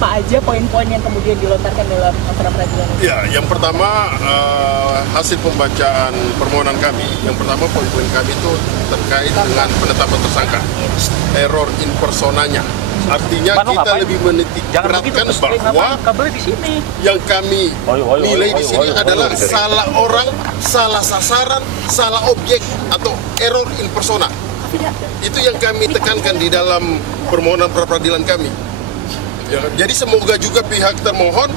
apa aja poin-poin yang kemudian dilontarkan dalam pra peradilan ini? Ya, yang pertama hasil pembacaan permohonan kami. Yang pertama poin-poin kami itu terkait dengan penetapan tersangka, error in personanya. Artinya kita lebih menitik beratkan bahwa yang kami nilai di sini adalah salah orang, salah sasaran, salah objek atau error in persona. Itu yang kami tekankan di dalam permohonan pra peradilan kami. Ya, jadi semoga juga pihak termohon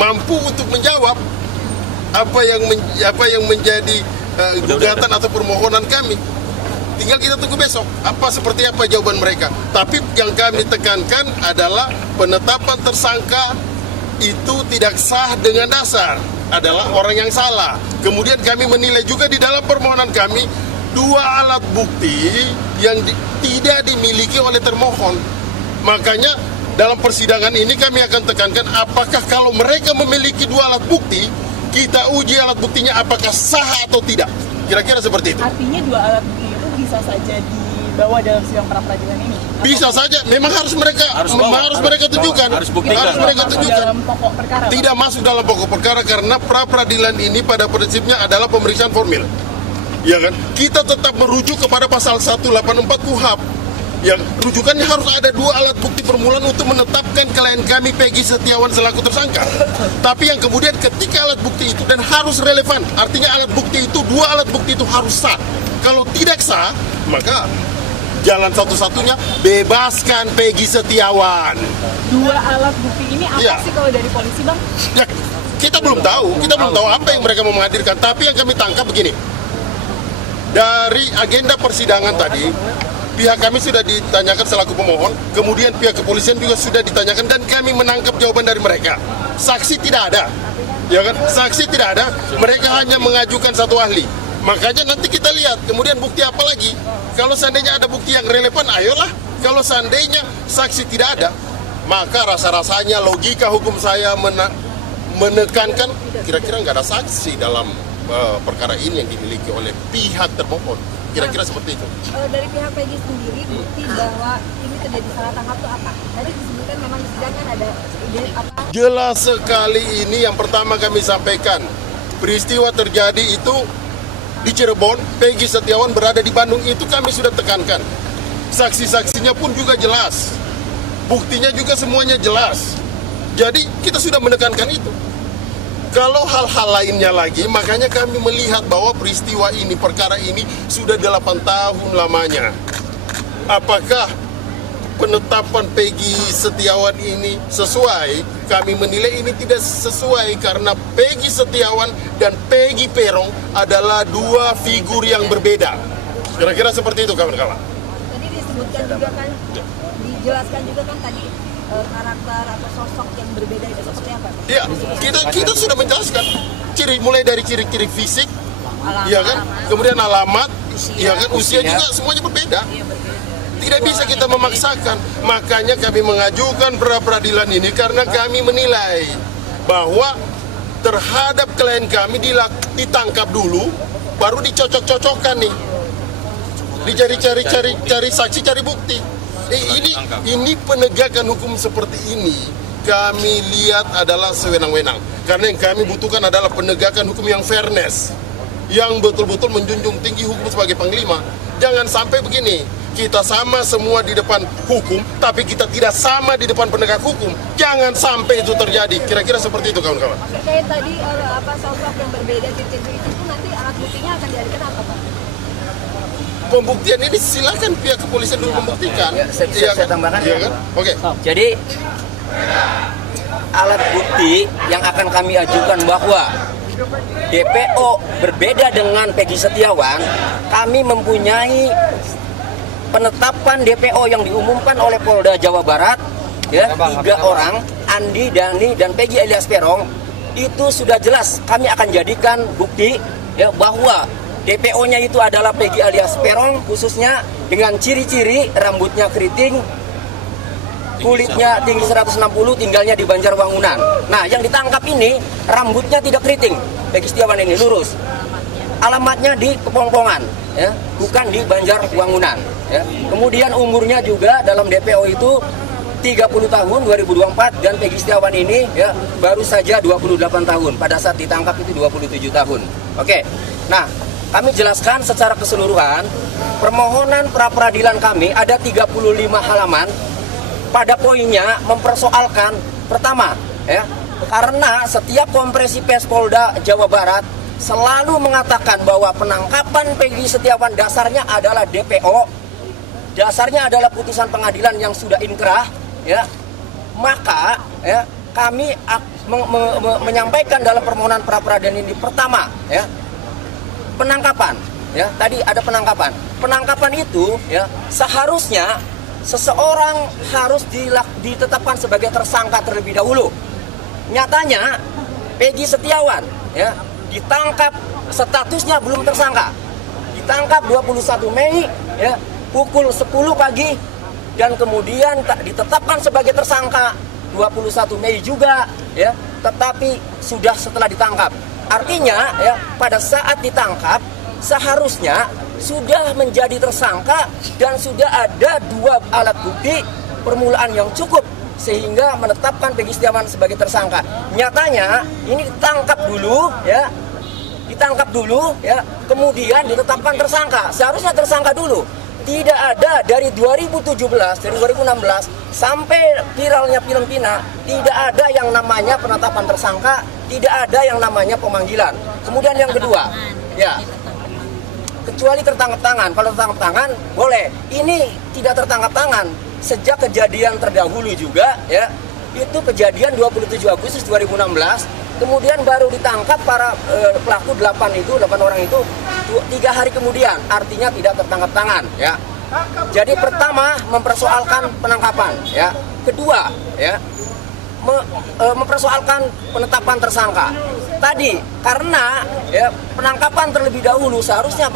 mampu untuk menjawab apa yang menjadi gugatan atau permohonan kami. Tinggal kita tunggu besok seperti apa jawaban mereka. Tapi yang kami tekankan adalah penetapan tersangka itu tidak sah dengan dasar, adalah orang yang salah. Kemudian kami menilai juga di dalam permohonan kami dua alat bukti yang tidak dimiliki oleh termohon. Makanya dalam persidangan ini kami akan tekankan apakah kalau mereka memiliki dua alat bukti, kita uji alat buktinya apakah sah atau tidak. Kira-kira seperti itu. Artinya dua alat bukti itu bisa saja dibawa dalam sidang pra peradilan ini? Bisa saja, memang harus mereka tunjukkan. Harus mereka tunjukkan. Dalam pokok perkara, tidak masuk dalam pokok perkara karena pra peradilan ini pada prinsipnya adalah pemeriksaan formil. Ya kan? Kita tetap merujuk kepada pasal 184 KUHP. Yang rujukannya harus ada dua alat bukti permulaan untuk menetapkan klien kami Peggy Setiawan selaku tersangka. Tapi yang kemudian ketika alat bukti itu dan harus relevan, artinya alat bukti itu, dua alat bukti itu harus sah. Kalau tidak sah, maka jalan satu-satunya bebaskan Peggy Setiawan. Dua alat bukti ini apa sih kalau dari polisi, Bang? Ya, kita belum tahu apa yang mereka mau menghadirkan. Tapi yang kami tangkap begini, dari agenda persidangan tadi, pihak kami sudah ditanyakan selaku pemohon, kemudian pihak kepolisian juga sudah ditanyakan dan kami menangkap jawaban dari mereka. Saksi tidak ada, ya kan? Saksi tidak ada, mereka hanya mengajukan satu ahli. Makanya nanti kita lihat, kemudian bukti apa lagi? Kalau seandainya ada bukti yang relevan, ayolah. Kalau seandainya saksi tidak ada, maka rasa-rasanya logika hukum saya menekankan kira-kira nggak ada saksi dalam perkara ini yang dimiliki oleh pihak termohon. Kira-kira seperti itu. Dari pihak Peggy sendiri, bukti bahwa ini terjadi salah tangkap itu apa? Tadi disebutkan memang di sidang kan ada ide apa? Jelas sekali ini yang pertama kami sampaikan. Peristiwa terjadi itu di Cirebon, Peggy Setiawan berada di Bandung, itu kami sudah tekankan. Saksi-saksinya pun juga jelas. Buktinya juga semuanya jelas. Jadi kita sudah menekankan itu. Kalau hal-hal lainnya lagi, makanya kami melihat bahwa peristiwa ini, perkara ini sudah 8 tahun lamanya. Apakah penetapan Peggy Setiawan ini sesuai? Kami menilai ini tidak sesuai karena Peggy Setiawan dan Peggy Peron adalah dua figur yang berbeda. Kira-kira seperti itu kawan-kawan. Tadi disebutkan juga kan, dijelaskan juga kan tadi karakter atau sosok yang berbeda itu seperti apa? Ya, kita sudah menjelaskan mulai dari ciri-ciri fisik, ya kan, kemudian alamat, ya kan, usia juga semuanya berbeda. Tidak bisa kita memaksakan. Makanya kami mengajukan pra peradilan ini karena kami menilai bahwa terhadap klien kami ditangkap dulu, baru dicocok-cocokkan nih, dicari saksi, cari bukti. Ini penegakan hukum seperti ini kami lihat adalah sewenang-wenang. Karena yang kami butuhkan adalah penegakan hukum yang fairness, yang betul-betul menjunjung tinggi hukum sebagai panglima. Jangan sampai begini, kita sama semua di depan hukum, tapi kita tidak sama di depan penegak hukum. Jangan sampai itu terjadi. Kira-kira seperti itu kawan-kawan. Kayak tadi sosok yang berbeda ciri-ciri itu nanti alat buktinya akan dijadikan apa, Pak? Pembuktian ini silakan pihak kepolisian dulu membuktikan. Saya tambahkan. Iya kan? Oke. Jadi alat bukti yang akan kami ajukan bahwa DPO berbeda dengan Peggy Setiawan, kami mempunyai penetapan DPO yang diumumkan oleh Polda Jawa Barat, ya, 3 orang, Andi, Dani, dan Peggy alias Peron. Itu sudah jelas kami akan jadikan bukti, ya, bahwa DPO-nya itu adalah Peggy alias Peron, khususnya dengan ciri-ciri rambutnya keriting, kulitnya tinggi 160, tinggalnya di Banjarwangunan. Nah, yang ditangkap ini rambutnya tidak keriting, Peggy Setiawan ini lurus. Alamatnya di Kepongpongan, ya, bukan di Banjarwangunan. Ya. Kemudian umurnya juga dalam DPO itu 30 tahun 2024 dan Peggy Setiawan ini ya baru saja 28 tahun. Pada saat ditangkap itu 27 tahun. Oke. Nah, kami jelaskan secara keseluruhan permohonan pra peradilan kami ada 35 halaman. Pada poinnya mempersoalkan pertama ya, karena setiap kompresi pers Polda Jawa Barat selalu mengatakan bahwa penangkapan Peggy Setiawan dasarnya adalah DPO, dasarnya adalah putusan pengadilan yang sudah inkrah, ya, maka ya, kami menyampaikan dalam permohonan pra peradilan ini pertama, ya, penangkapan, ya, tadi ada penangkapan. Penangkapan itu, ya, seharusnya seseorang harus ditetapkan sebagai tersangka terlebih dahulu. Nyatanya Peggy Setiawan, ya, ditangkap statusnya belum tersangka. Ditangkap 21 Mei, ya, pukul 10 pagi dan kemudian ditetapkan sebagai tersangka 21 Mei juga, ya, tetapi sudah setelah ditangkap. Artinya, ya, pada saat ditangkap seharusnya sudah menjadi tersangka dan sudah ada 2 alat bukti permulaan yang cukup sehingga menetapkan Peggy Setiawan sebagai tersangka. Nyatanya ini ditangkap dulu, ya. Ditangkap dulu, ya, kemudian ditetapkan tersangka. Seharusnya tersangka dulu. Tidak ada dari 2017, dari 2016 sampai viralnya film Pina, tidak ada yang namanya penetapan tersangka, tidak ada yang namanya pemanggilan. Kemudian yang kedua, ya, kecuali tertangkap tangan. Kalau tertangkap tangan boleh. Ini tidak tertangkap tangan sejak kejadian terdahulu juga, ya. Itu kejadian 27 Agustus 2016. Kemudian baru ditangkap para pelaku 8 orang itu 3 hari kemudian, artinya tidak tertangkap tangan, ya. Jadi pertama mempersoalkan penangkapan, ya. Kedua, ya, mempersoalkan penetapan tersangka. Tadi karena, ya, penangkapan terlebih dahulu seharusnya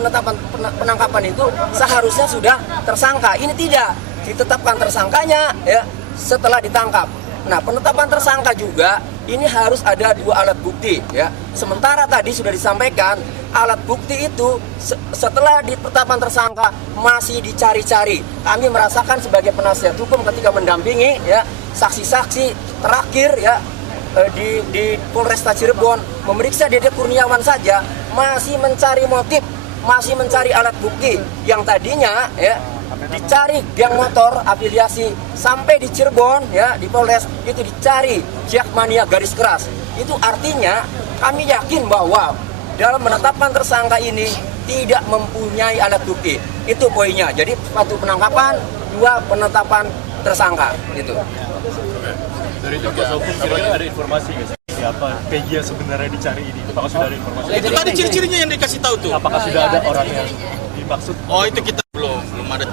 penangkapan itu seharusnya sudah tersangka. Ini tidak ditetapkan tersangkanya, ya, setelah ditangkap. Nah, penetapan tersangka juga ini harus ada 2 alat bukti, ya. Sementara tadi sudah disampaikan alat bukti itu setelah ditetapkan tersangka masih dicari-cari. Kami merasakan sebagai penasihat hukum ketika mendampingi, ya, saksi-saksi terakhir, ya, di Polresta Cirebon memeriksa Dede Kurniawan saja masih mencari motif, masih mencari alat bukti yang tadinya, ya, dicari geng motor afiliasi sampai di Cirebon, ya, di Polres itu dicari Jakmania garis keras. Itu artinya kami yakin bahwa dalam menetapkan tersangka ini tidak mempunyai alat bukti. Itu poinnya. Jadi 1 penangkapan, 2 penetapan tersangka gitu. Dari kuasa hukum kira-kira ada informasi nggak sih siapa Peggy yang sebenarnya dicari ini? Apakah sudah ada informasi? Itu tadi ciri-cirinya yang dikasih tahu tuh. Apakah sudah ada orang yang dimaksud? Oh, itu kita belum ada.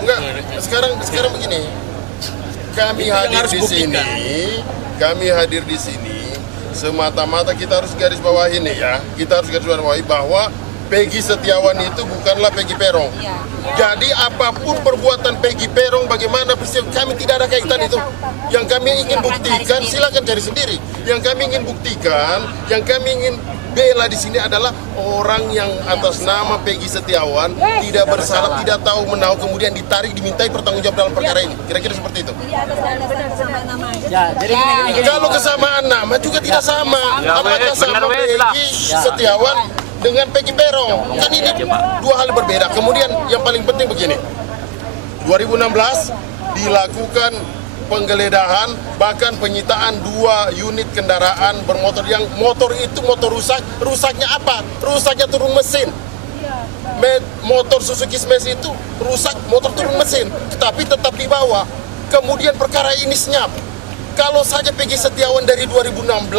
Enggak, sekarang begini. Kami hadir di sini semata-mata kita harus garis bawahi nih, ya. Kita harus garis bawahi bahwa Peggy Setiawan itu bukanlah Peggy Peron. Jadi apapun perbuatan Peggy Peron, bagaimana kami tidak ada kaitan itu. Yang kami ingin buktikan, silakan cari sendiri. Yang kami ingin buktikan, yang kami ingin bela di sini adalah orang yang atas nama Peggy Setiawan tidak bersalah, tidak tahu menahu, kemudian ditarik, dimintai pertanggungjawab dalam perkara ini. Kira-kira seperti itu. Kalau kesamaan nama juga tidak sama. Apakah sama Peggy Setiawan dengan Peggy Peron? Kan ini 2 hal berbeda. Kemudian yang paling penting begini. 2016 dilakukan penggeledahan, bahkan penyitaan 2 unit kendaraan bermotor yang motor itu motor rusak. Rusaknya apa? Rusaknya turun mesin. Motor Suzuki Smash itu rusak, motor turun mesin, tapi tetap dibawa. Kemudian perkara ini senyap. Kalau saja Peggy Setiawan dari 2016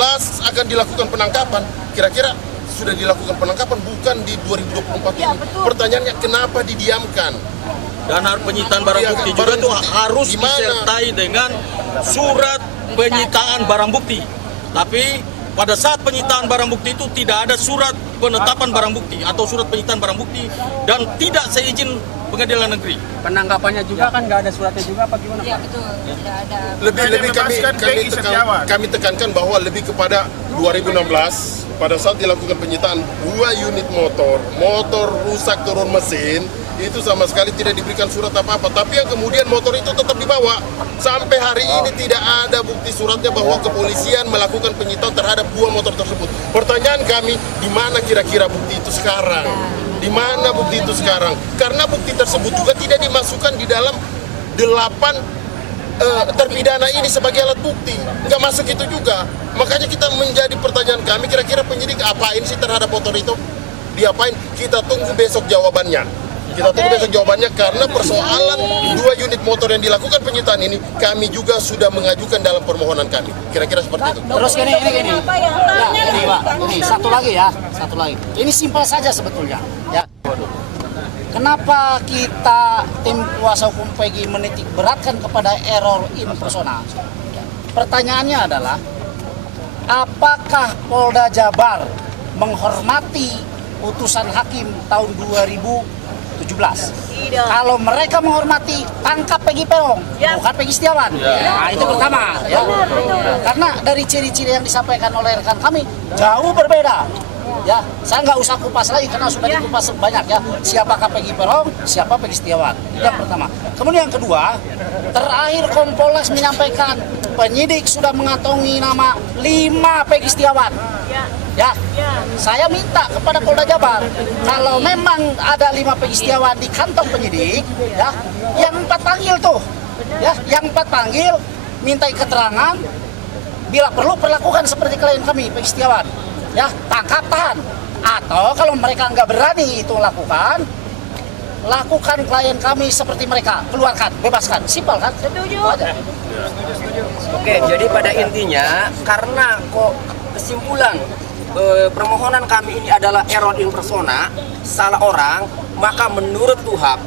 akan dilakukan penangkapan, kira-kira sudah dilakukan penangkapan bukan di 2024 ini. Pertanyaannya kenapa didiamkan? Dan penyitaan barang bukti juga itu harus disertai dengan surat penyitaan barang bukti. Tapi pada saat penyitaan barang bukti itu tidak ada surat penetapan barang bukti atau surat penyitaan barang bukti dan tidak seizin pengadilan negeri. Penangkapannya juga kan nggak ada suratnya juga apa gimana? Iya betul, tidak ada. Lebih kami tekankan bahwa lebih kepada 2016 pada saat dilakukan penyitaan 2 unit motor rusak turun mesin itu sama sekali tidak diberikan surat apa-apa. Tapi yang kemudian motor itu tetap dibawa. Sampai hari ini tidak ada bukti suratnya bahwa kepolisian melakukan penyitaan terhadap 2 motor tersebut. Pertanyaan kami, di mana kira-kira bukti itu sekarang? Di mana bukti itu sekarang? Karena bukti tersebut juga tidak dimasukkan di dalam 8 terpidana ini sebagai alat bukti, nggak masuk itu juga. Makanya kita menjadi pertanyaan kami, kira-kira penyidik apain sih terhadap motor itu? Diapain? Kita tunggu besok jawabannya. Kita tunggu besok jawabannya karena persoalan 2 unit motor yang dilakukan penyitaan ini kami juga sudah mengajukan dalam permohonan kami. Kira-kira seperti itu. Terus gini. Ya, ini Pak, ini satu lagi. Ini simpel saja sebetulnya. Ya. Kenapa kita tim kuasa hukum PEGI menitik beratkan kepada error in persona? Pertanyaannya adalah, apakah Polda Jabar menghormati putusan hakim tahun 2017? Tidak. Kalau mereka menghormati, tangkap Peggy Peron, bukan Peggy Setiawan. Nah, itu pertama. Ya. Karena dari ciri-ciri yang disampaikan oleh rekan kami jauh berbeda. Ya, saya nggak usah kupas lagi karena sudah dikupas banyak ya. Siapakah Peggy Peron, siapa Peggy Setiawan. Yang pertama. Kemudian yang kedua, terakhir Kompolnas menyampaikan penyidik sudah mengantongi nama 5 Peggy Setiawan. Ya, saya minta kepada Polda Jabar, kalau memang ada 5 Peggy Setiawan di kantong penyidik, ya, yang 4 panggil tuh, ya, yang 4 panggil, mintai keterangan, bila perlu perlakukan seperti klien kami Peggy Setiawan, ya, tangkap tahan, atau kalau mereka nggak berani itu lakukan klien kami seperti mereka, keluarkan, bebaskan, simpel kan? Setuju. Oke, jadi pada intinya karena kok kesimpulan permohonan kami ini adalah error in persona, salah orang, maka menurut KUHAP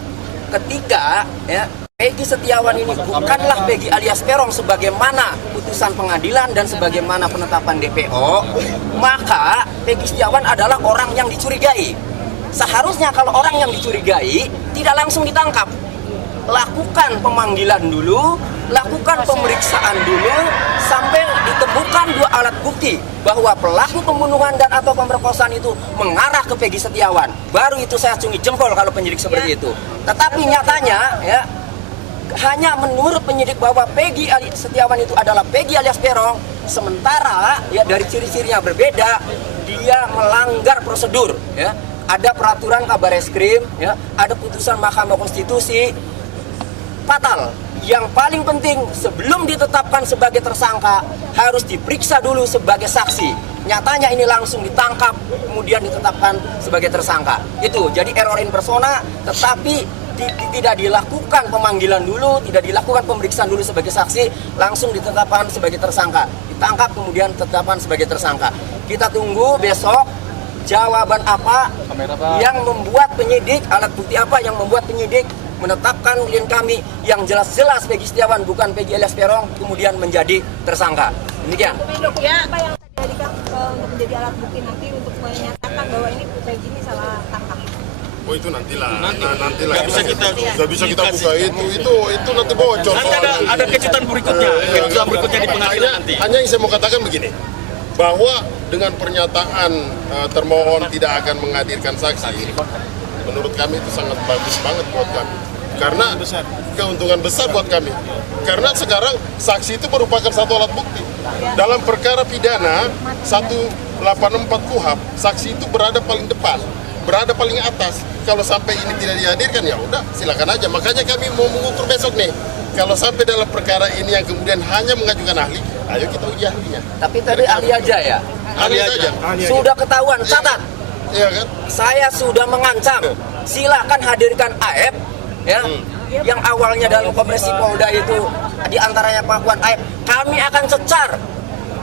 ketika ya Peggy Setiawan ini bukanlah Peggy alias Peron sebagaimana putusan pengadilan dan sebagaimana penetapan DPO, maka Peggy Setiawan adalah orang yang dicurigai. Seharusnya kalau orang yang dicurigai tidak langsung ditangkap. Lakukan pemanggilan dulu, lakukan pemeriksaan dulu sampai ditemukan 2 alat bukti bahwa pelaku pembunuhan dan atau pemerkosaan itu mengarah ke Peggy Setiawan. Baru itu saya acungi jempol kalau penyidik seperti itu. Tetapi nyatanya ya hanya menurut penyidik bahwa Peggy Setiawan itu adalah Peggy alias Peron, sementara ya dari ciri-cirinya berbeda, dia melanggar prosedur ya. Ada peraturan Kabareskrim ya, ada putusan Mahkamah Konstitusi. Fatal. Yang paling penting sebelum ditetapkan sebagai tersangka harus diperiksa dulu sebagai saksi. Nyatanya ini langsung ditangkap kemudian ditetapkan sebagai tersangka. Itu jadi error in persona, tetapi tidak dilakukan pemanggilan dulu, tidak dilakukan pemeriksaan dulu sebagai saksi, langsung ditetapkan sebagai tersangka. Ditangkap kemudian ditetapkan sebagai tersangka. Kita tunggu besok jawaban apa yang membuat penyidik, alat bukti apa yang membuat penyidik menetapkan klien kami yang jelas-jelas Peggy Setiawan bukan Peggy alias Peron kemudian menjadi tersangka. Demikian. Ya, apa yang dijadikan untuk menjadi alat bukti nanti untuk menyatakan bahwa ini Peggy ini salah tangkap? Oh itu nantilah. Nantilah. Nggak bisa kita buka itu nanti bocor. Nanti ada kejutan berikutnya. Kejutan berikutnya di pengadilan nanti. Hanya yang saya mau katakan begini, bahwa dengan pernyataan termohon tidak akan menghadirkan saksi, menurut kami itu sangat bagus banget buat kami. Karena keuntungan besar buat kami. Karena sekarang saksi itu merupakan satu alat bukti. Dalam perkara pidana 184 KUHAP, saksi itu berada paling depan, berada paling atas. Kalau sampai ini tidak dihadirkan ya udah silakan aja. Makanya kami mau mengukur besok nih. Kalau sampai dalam perkara ini yang kemudian hanya mengajukan ahli, ayo kita uji ahlinya. Tapi tadi ahli aja ya. Ahli aja. Sudah ketahuan, catat. Iya kan? Saya sudah mengancam. Silakan hadirkan AF ya. Yang awalnya dalam Komisi Polda itu diantaranya pengakuan AF, kami akan cecar.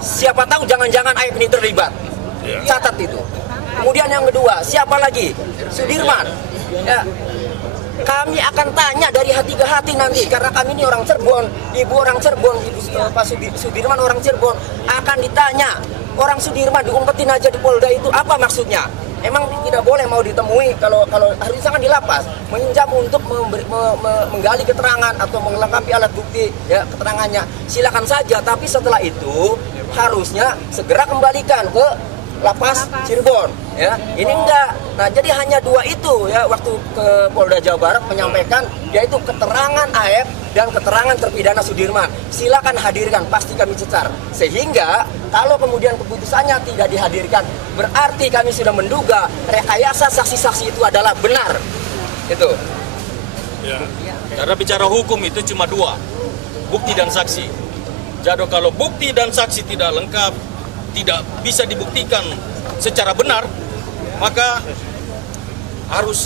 Siapa tahu jangan-jangan AF ini terlibat. Catat itu. Kemudian yang kedua, siapa lagi? Sudirman. Ya. Kami akan tanya dari hati ke hati nanti karena kami ini orang Cirebon, ibu orang Cirebon, Pak Sudirman orang Cirebon, akan ditanya orang Sudirman diumpetin aja di Polda itu apa maksudnya? Emang tidak boleh mau ditemui kalau harus sangat di lapas, menginjam untuk menggali keterangan atau melengkapi alat bukti ya keterangannya. Silakan saja, tapi setelah itu harusnya segera kembalikan ke lapas Cirebon. Ya, ini enggak. Nah, jadi hanya 2 itu ya waktu ke Polda Jawa Barat menyampaikan yaitu keterangan AF dan keterangan terpidana Sudirman. Silakan hadirkan, pasti kami cecar. Sehingga kalau kemudian keputusannya tidak dihadirkan, berarti kami sudah menduga rekayasa saksi-saksi itu adalah benar. Itu. Karena bicara hukum itu cuma 2, bukti dan saksi. Jadi kalau bukti dan saksi tidak lengkap, tidak bisa dibuktikan secara benar, maka harus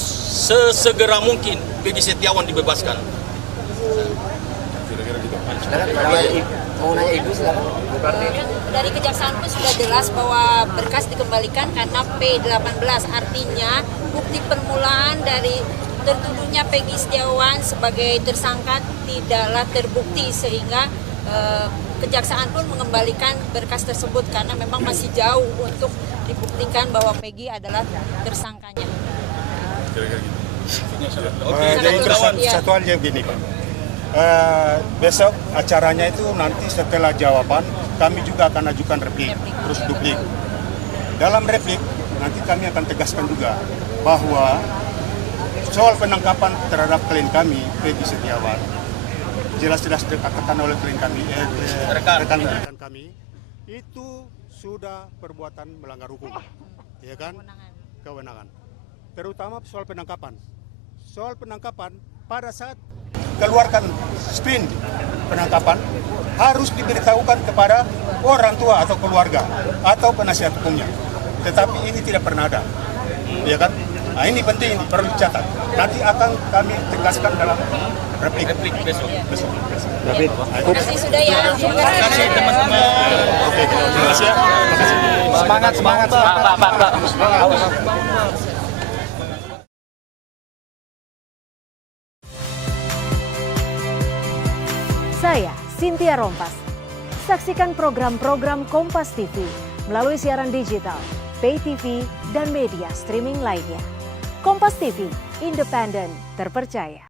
sesegera mungkin Peggy Setiawan dibebaskan. Mau nanya Ibu silakan. Dari kejaksaan pun sudah jelas bahwa berkas dikembalikan karena P18, artinya bukti permulaan dari tertuduhnya Peggy Setiawan sebagai tersangka tidaklah terbukti, sehingga kejaksaan pun mengembalikan berkas tersebut karena memang masih jauh untuk dibuktikan bahwa Peggy adalah tersangkanya. Jadi satu hal yang begini Pak. Besok acaranya itu nanti setelah jawaban kami juga akan ajukan replik, terus duplik. Dalam replik nanti kami akan tegaskan juga bahwa soal penangkapan terhadap klien kami Peggy Setiawan jelas-jelas dikatakan oleh klien kami, rekan-rekan kami itu sudah perbuatan melanggar hukum, ya kan? Kewenangan. Terutama soal penangkapan. Soal penangkapan pada saat keluarkan sprint penangkapan harus diberitahukan kepada orang tua atau keluarga atau penasihat hukumnya. Tetapi ini tidak pernah ada, ya kan? Nah ini penting, ini perlu dicatat. Nanti akan kami tegaskan dalam replik besok. Terima kasih sudah ya. Terima kasih teman-teman. Oke, terima kasih ya. Terima kasih. Semangat. Pak. Saya Cynthia Rompas. Saksikan program-program Kompas TV melalui siaran digital, pay TV, dan media streaming lainnya. Kompas TV, independen, terpercaya.